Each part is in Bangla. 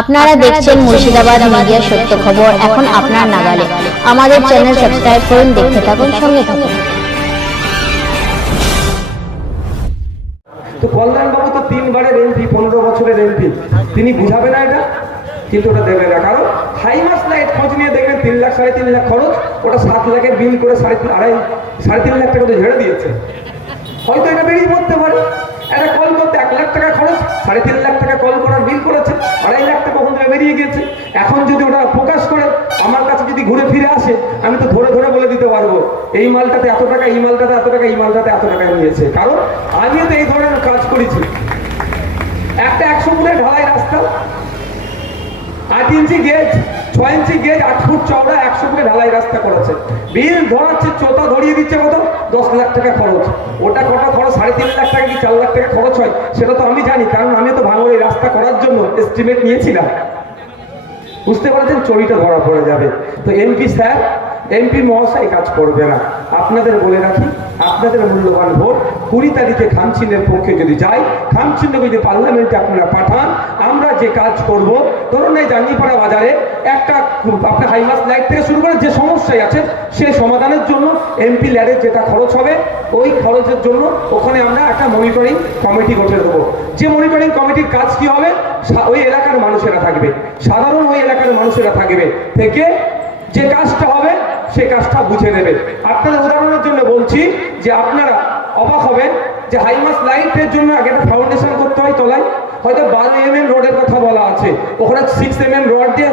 আপনারা দেখছেন মুর্শিদাবাদ মিডিয়া সত্য খবর। এখন আপনার নাগালে আমাদের চ্যানেল সাবস্ক্রাইব করুন দেখতে থাকুন সঙ্গে থাকুন। তো কল্যাণ বাবু তো তিনবারের এমপি পনেরো বছরের এমপি। তিনি বুঝাবে না এটা কিন্তু ওটা দেবে না। কারণ হাই মাস লাইট খোঁজ নিয়ে দেখবেন তিন লাখ সাড়ে তিন লাখ খরচ ওটা সাত লাখের বিল করে সাড়ে তিন আড়াই সাড়ে তিন লাখ টাকা তো ঝেড়ে দিয়েছে। হয়তো এটা বেরিয়ে পড়তে পারে। একটা কল করতে এক লাখ টাকা খরচ সাড়ে তিন লাখ টাকা এখন যদি ওটা প্রকাশ করে, আমার কাছে যদি ঘুরে ফিরে আসে, আমি তো ধরে ধরে বলে দিতে পারব, এই মালটাতে এত টাকা, এই মালটাতে এত টাকা, এই মালটাতে এত টাকা নিয়েছে কারণ আমিও তো এই ধরনের কাজ করেছি। একটা একশো ফুটে ঢালাই রাস্তা, আট ইঞ্চি গেজ, ছয় ইঞ্চি গেজ, আট ফুট চওড়া, একশো ফুটে ঢালাই রাস্তা করেছে। বিল ধরাচ্ছে, চোতা ধরিয়ে দিচ্ছে কত? দশ লাখ টাকা খরচ। ওটা কটা খরচ? সাড়ে তিন লাখ টাকা কি চার লাখ টাকা খরচ হয়? সেটা তো আমি জানি, কারণ আমি তো ভাঙর এই রাস্তা করার জন্য এস্টিমেট নিয়েছিলাম। বুঝতে পারছেন চড়িটা ধরা পড়ে যাবে। তো এমপি স্যার, এমপি মহাশয় কাজ করবে না। আপনাদের বলে রাখি, আপনাদের মূল্যবান ভোট কুড়ি তারিখে খামচিনের পক্ষে যদি যায়, খামচিহ্ন যদি পার্লামেন্টে আপনারা পাঠান আমরা যে কাজ করব, ধরুন এই জাঙ্গিপাড়া বাজারে একটা আপনার হাইমাস লাইট থেকে শুরু করে যে সমস্যায় আছে সেই সমাধানের জন্য এমপি ল্যাডের যেটা খরচ হবে, ওই খরচের জন্য ওখানে আমরা একটা মনিটরিং কমিটি গঠন দেবো। যে মনিটরিং কমিটির কাজ কি হবে? ওই এলাকার মানুষেরা থাকবে। সাধারণ ওই এলাকার মানুষেরা থাকবে। থেকে যে কাজটা হবে, সে কাজটা বুঝে নেবে। আপনাদের উদাহরণের জন্য বলছি যে আপনারা অবাক হবেন যে হাইমাস লাইটের জন্য আগে একটা ফাউন্ডেশন করতে হয় তলায়। হয়তো বারো এম এম রোডের কথা বলা আছে। ওখানে সিক্স এম এম রড দিয়ে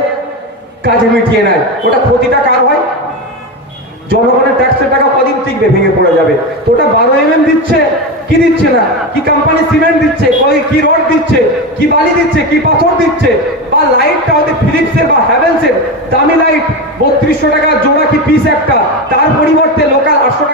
কাজ মিটিয়ে নেয়। ওটা ক্ষতিটা কার হয়? জনগণের ট্যাক্সের টাকা কদিন টিকবে, ভেঙে পড়ে যাবে। তো ওটা বারো এম দিচ্ছে, কি দিচ্ছে না? কি কোম্পানি সিমেন্ট দিচ্ছে কি রড দিচ্ছে, কি বালি দিচ্ছে, কি পাথর দিচ্ছে, বা লাইটটা হয়তো ফিলিপসের বা হ্যাভেলসের দামি লাইট বত্রিশশো টাকা জোড়া কি পিস একটা, তার পরিবর্তে